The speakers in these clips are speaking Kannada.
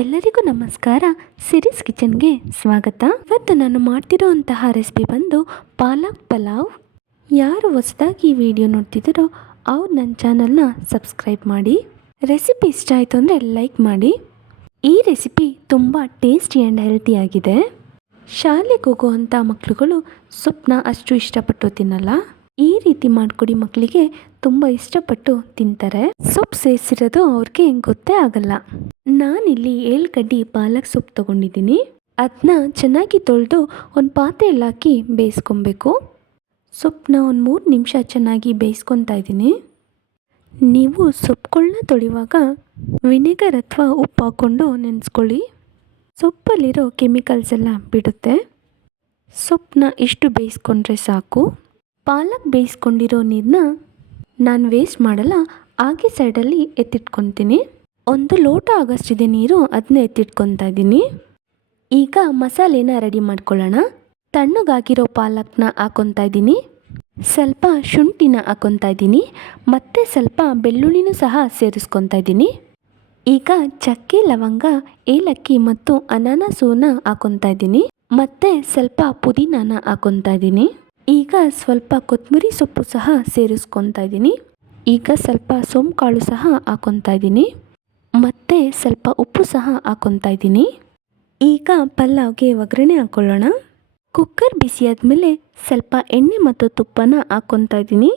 ಎಲ್ಲರಿಗೂ ನಮಸ್ಕಾರ. ಸಿರೀಸ್ ಕಿಚನ್ಗೆ ಸ್ವಾಗತ. ಇವತ್ತು ನಾನು ಮಾಡ್ತಿರೋಂತಹ ರೆಸಿಪಿ ಬಂದು ಪಾಲಕ್ ಪಲಾವ್. ಯಾರು ಹೊಸದಾಗಿ ಈ ವಿಡಿಯೋ ನೋಡ್ತಿದ್ದೀರೋ ಅವ್ರು ನನ್ನ ಚಾನಲ್ನ ಸಬ್ಸ್ಕ್ರೈಬ್ ಮಾಡಿ. ರೆಸಿಪಿ ಇಷ್ಟ ಆಯಿತು ಅಂದರೆ ಲೈಕ್ ಮಾಡಿ. ಈ ರೆಸಿಪಿ ತುಂಬ ಟೇಸ್ಟಿ ಆ್ಯಂಡ್ ಹೆಲ್ತಿಯಾಗಿದೆ. ಶಾಲೆಗೆ ಹೋಗುವಂಥ ಮಕ್ಕಳುಗಳು ಸೊಪ್ಪನ್ನ ಅಷ್ಟು ಇಷ್ಟಪಟ್ಟು ತಿನ್ನಲ್ಲ. ಈ ರೀತಿ ಮಾಡಿಕೊಡಿ, ಮಕ್ಕಳಿಗೆ ತುಂಬ ಇಷ್ಟಪಟ್ಟು ತಿಂತಾರೆ. ಸೊಪ್ಪು ಸೇರಿಸಿರೋದು ಅವ್ರಿಗೆ ಗೊತ್ತೇ ಆಗಲ್ಲ. ನಾನಿಲ್ಲಿ 7 ಕಡ್ಡಿ ಪಾಲಕ್ ಸೊಪ್ಪು ತೊಗೊಂಡಿದ್ದೀನಿ. ಅದನ್ನ ಚೆನ್ನಾಗಿ ತೊಳೆದು ಒಂದು ಪಾತ್ರೆಯಲ್ಲಿ ಹಾಕಿ ಬೇಯಿಸ್ಕೊಬೇಕು. ಸೊಪ್ಪನ್ನ ಒಂದು 3 ನಿಮಿಷ ಚೆನ್ನಾಗಿ ಬೇಯಿಸ್ಕೊತಾ ಇದ್ದೀನಿ. ನೀವು ಸೊಪ್ಪುಗಳನ್ನ ತೊಳೆಯುವಾಗ ವಿನೆಗರ್ ಅಥವಾ ಉಪ್ಪು ಹಾಕ್ಕೊಂಡು ನೆನೆಸ್ಕೊಳ್ಳಿ. ಸೊಪ್ಪಲ್ಲಿರೋ ಕೆಮಿಕಲ್ಸ್ ಎಲ್ಲ ಬಿಡುತ್ತೆ. ಸೊಪ್ಪನ್ನ ಇಷ್ಟು ಬೇಯಿಸ್ಕೊಂಡ್ರೆ ಸಾಕು. ಪಾಲಕ್ ಬೇಯಿಸ್ಕೊಂಡಿರೋ ನೀರನ್ನ ನಾನು ವೇಸ್ಟ್ ಮಾಡಲ್ಲ, ಹಾಗೆ ಸೈಡಲ್ಲಿ ಎತ್ತಿಟ್ಕೊತೀನಿ. 1 ಲೋಟ ಆಗೋಷ್ಟಿದೆ ನೀರು, ಅದನ್ನ ಎತ್ತಿಟ್ಕೊತಾ ಇದ್ದೀನಿ. ಈಗ ಮಸಾಲೆನ ರೆಡಿ ಮಾಡ್ಕೊಳ್ಳೋಣ. ತಣ್ಣಗಾಗಿರೋ ಪಾಲಕ್ನ ಹಾಕ್ಕೊತಾ ಇದ್ದೀನಿ. ಸ್ವಲ್ಪ ಶುಂಠಿನ ಹಾಕ್ಕೊತಾ ಇದ್ದೀನಿ. ಮತ್ತು ಸ್ವಲ್ಪ ಬೆಳ್ಳುಳ್ಳಿನೂ ಸಹ ಸೇರಿಸ್ಕೊತಾ ಇದ್ದೀನಿ. ಈಗ ಚಕ್ಕೆ, ಲವಂಗ, ಏಲಕ್ಕಿ ಮತ್ತು ಅನಾನಸೂನ ಹಾಕ್ಕೊತಾ ಇದ್ದೀನಿ. ಮತ್ತು ಸ್ವಲ್ಪ ಪುದೀನಾನ ಹಾಕ್ಕೊತಾ ಇದ್ದೀನಿ. ಈಗ ಸ್ವಲ್ಪ ಕೊತ್ತಂಬರಿ ಸೊಪ್ಪು ಸಹ ಸೇರಿಸ್ಕೊತಾ ಇದ್ದೀನಿ. ಈಗ ಸ್ವಲ್ಪ ಸೋಂಪು ಕಾಳು ಸಹ ಹಾಕ್ಕೊತಾ ಇದ್ದೀನಿ. ಮತ್ತು ಸ್ವಲ್ಪ ಉಪ್ಪು ಸಹ ಹಾಕ್ಕೊತಾ ಇದ್ದೀನಿ. ಈಗ ಪಲಾವ್ಗೆ ಒಗ್ಗರಣೆ ಹಾಕ್ಕೊಳ್ಳೋಣ. ಕುಕ್ಕರ್ ಬಿಸಿ ಆದಮೇಲೆ ಸ್ವಲ್ಪ ಎಣ್ಣೆ ಮತ್ತು ತುಪ್ಪನ ಹಾಕ್ಕೊತಾ ಇದ್ದೀನಿ.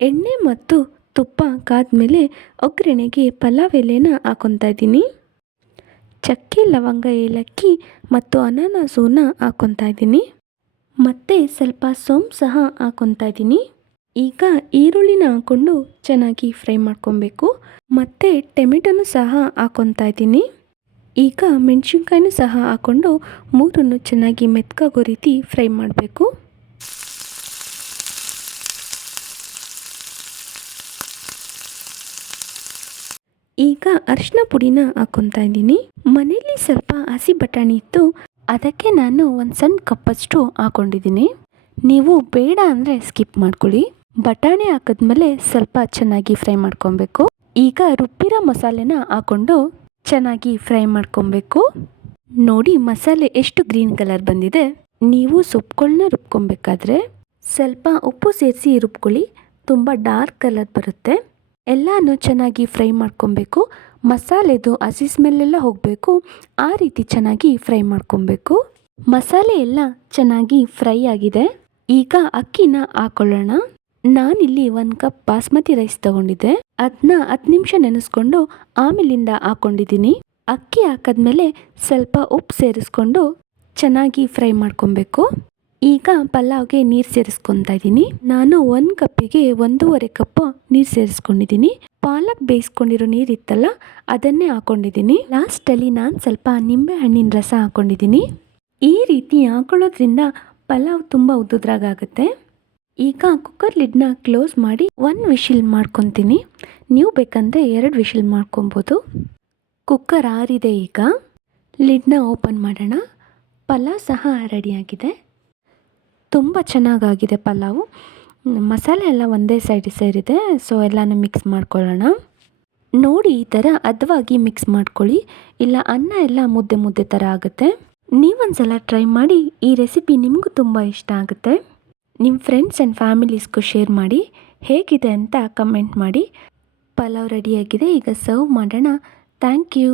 ಎಣ್ಣೆ ಮತ್ತು ತುಪ್ಪ ಕಾದ್ಮೇಲೆ ಒಗ್ಗರಣೆಗೆ ಪಲಾವ್ ಎಲೆನ ಹಾಕ್ಕೊತಾ ಇದ್ದೀನಿ. ಚಕ್ಕೆ, ಲವಂಗ, ಏಲಕ್ಕಿ ಮತ್ತು ಅನಾನಸೂನ ಹಾಕ್ಕೊತಾ ಇದ್ದೀನಿ. ಮತ್ತು ಸ್ವಲ್ಪ ಸೋಂಪು ಸಹ ಹಾಕ್ಕೊತಾ ಇದ್ದೀನಿ. ಈಗ ಈರುಳ್ಳಿನ ಹಾಕ್ಕೊಂಡು ಚೆನ್ನಾಗಿ ಫ್ರೈ ಮಾಡ್ಕೊಬೇಕು. ಮತ್ತು ಟೊಮೆಟೊನೂ ಸಹ ಹಾಕ್ಕೊತಾ ಇದ್ದೀನಿ. ಈಗ ಮೆಣಸಿನ್ಕಾಯಿನೂ ಸಹ ಹಾಕ್ಕೊಂಡು ಮೂರನ್ನು ಚೆನ್ನಾಗಿ ಮೆತ್ತಗಾಗೋ ರೀತಿ ಫ್ರೈ ಮಾಡಬೇಕು. ಈಗ ಅರಿಶಿನ ಪುಡಿನ ಹಾಕ್ಕೊತಾ ಇದ್ದೀನಿ. ಮನೇಲಿ ಸ್ವಲ್ಪ ಹಸಿ ಬಟಾಣಿ ಇತ್ತು, ಅದಕ್ಕೆ ನಾನು ಒಂದು ಸಣ್ಣ ಕಪ್ಪಷ್ಟು ಹಾಕ್ಕೊಂಡಿದ್ದೀನಿ. ನೀವು ಬೇಡ ಅಂದರೆ ಸ್ಕಿಪ್ ಮಾಡ್ಕೊಳ್ಳಿ. ಬಟಾಣಿ ಹಾಕಿದ್ಮೇಲೆ ಸ್ವಲ್ಪ ಚೆನ್ನಾಗಿ ಫ್ರೈ ಮಾಡ್ಕೊಬೇಕು. ಈಗ ರುಬ್ಬಿರೋ ಮಸಾಲೆನ ಹಾಕ್ಕೊಂಡು ಚೆನ್ನಾಗಿ ಫ್ರೈ ಮಾಡ್ಕೊಬೇಕು. ನೋಡಿ ಮಸಾಲೆ ಎಷ್ಟು ಗ್ರೀನ್ ಕಲರ್ ಬಂದಿದೆ. ನೀವು ಸೊಪ್ಪುಗಳನ್ನ ರುಬ್ಕೊಬೇಕಾದ್ರೆ ಸ್ವಲ್ಪ ಉಪ್ಪು ಸೇರಿಸಿ ರುಬ್ಕೊಳ್ಳಿ, ತುಂಬ ಡಾರ್ಕ್ ಕಲರ್ ಬರುತ್ತೆ. ಎಲ್ಲನೂ ಚೆನ್ನಾಗಿ ಫ್ರೈ ಮಾಡ್ಕೊಬೇಕು. ಮಸಾಲೆದು ಹಸಿ ಸ್ಮೆಲ್ಲೆಲ್ಲ ಹೋಗಬೇಕು, ಆ ರೀತಿ ಚೆನ್ನಾಗಿ ಫ್ರೈ ಮಾಡ್ಕೊಬೇಕು. ಮಸಾಲೆ ಎಲ್ಲ ಚೆನ್ನಾಗಿ ಫ್ರೈ ಆಗಿದೆ. ಈಗ ಅಕ್ಕಿನ ಹಾಕ್ಕೊಳ್ಳೋಣ. ನಾನಿಲ್ಲಿ 1 ಕಪ್ ಬಾಸ್ಮತಿ ರೈಸ್ ತೊಗೊಂಡಿದ್ದೆ. ಅದನ್ನ 10 ನಿಮಿಷ ನೆನೆಸ್ಕೊಂಡು ಆಮೇಲಿಂದ ಹಾಕ್ಕೊಂಡಿದ್ದೀನಿ. ಅಕ್ಕಿ ಹಾಕಿದ್ಮೇಲೆ ಸ್ವಲ್ಪ ಉಪ್ಪು ಸೇರಿಸ್ಕೊಂಡು ಚೆನ್ನಾಗಿ ಫ್ರೈ ಮಾಡ್ಕೊಬೇಕು. ಈಗ ಪಲಾವ್ಗೆ ನೀರು ಸೇರಿಸ್ಕೊತಾ ಇದ್ದೀನಿ. ನಾನು 1 ಕಪ್ಪಿಗೆ 1.5 ಕಪ್ ನೀರು ಸೇರಿಸ್ಕೊಂಡಿದ್ದೀನಿ. ಪಾಲಕ್ ಬೇಯಿಸ್ಕೊಂಡಿರೋ ನೀರಿತ್ತಲ್ಲ, ಅದನ್ನೇ ಹಾಕ್ಕೊಂಡಿದ್ದೀನಿ. ಲಾಸ್ಟಲ್ಲಿ ನಾನು ಸ್ವಲ್ಪ ನಿಂಬೆ ಹಣ್ಣಿನ ರಸ ಹಾಕ್ಕೊಂಡಿದ್ದೀನಿ. ಈ ರೀತಿ ಹಾಕೊಳ್ಳೋದ್ರಿಂದ ಪಲಾವ್ ತುಂಬ ಉದ್ದುದ್ರಾಗುತ್ತೆ. ಈಗ ಕುಕ್ಕರ್ ಲಿಡ್ನ ಕ್ಲೋಸ್ ಮಾಡಿ 1 ವಿಶಿಲ್ ಮಾಡ್ಕೊತೀನಿ. ನೀವು ಬೇಕಂದರೆ 2 ವಿಶಿಲ್ ಮಾಡ್ಕೊಬೋದು. ಕುಕ್ಕರ್ ಆರಿದೆ. ಈಗ ಲಿಡ್ನ ಓಪನ್ ಮಾಡೋಣ. ಪಲಾವ್ ಸಹ ರೆಡಿಯಾಗಿದೆ. ತುಂಬ ಚೆನ್ನಾಗಾಗಿದೆ ಪಲಾವು. ಮಸಾಲೆ ಎಲ್ಲ ಒಂದೇ ಸೈಡ್ ಸೇರಿದೆ. ಸೊ ಎಲ್ಲನೂ ಮಿಕ್ಸ್ ಮಾಡ್ಕೊಳ್ಳೋಣ. ನೋಡಿ ಈ ಥರ ಹದವಾಗಿ ಮಿಕ್ಸ್ ಮಾಡ್ಕೊಳ್ಳಿ, ಇಲ್ಲ ಅನ್ನ ಎಲ್ಲ ಮುದ್ದೆ ಮುದ್ದೆ ಥರ ಆಗುತ್ತೆ. ನೀವೊಂದ್ಸಲ ಟ್ರೈ ಮಾಡಿ. ಈ ರೆಸಿಪಿ ನಿಮಗೂ ತುಂಬ ಇಷ್ಟ ಆಗುತ್ತೆ. ನಿಮ್ಮ ಫ್ರೆಂಡ್ಸ್ ಆ್ಯಂಡ್ ಫ್ಯಾಮಿಲೀಸ್ಗೂ ಶೇರ್ ಮಾಡಿ. ಹೇಗಿದೆ ಅಂತ ಕಮೆಂಟ್ ಮಾಡಿ. ಪಲಾವ್ ರೆಡಿಯಾಗಿದೆ. ಈಗ ಸರ್ವ್ ಮಾಡೋಣ. Thank you.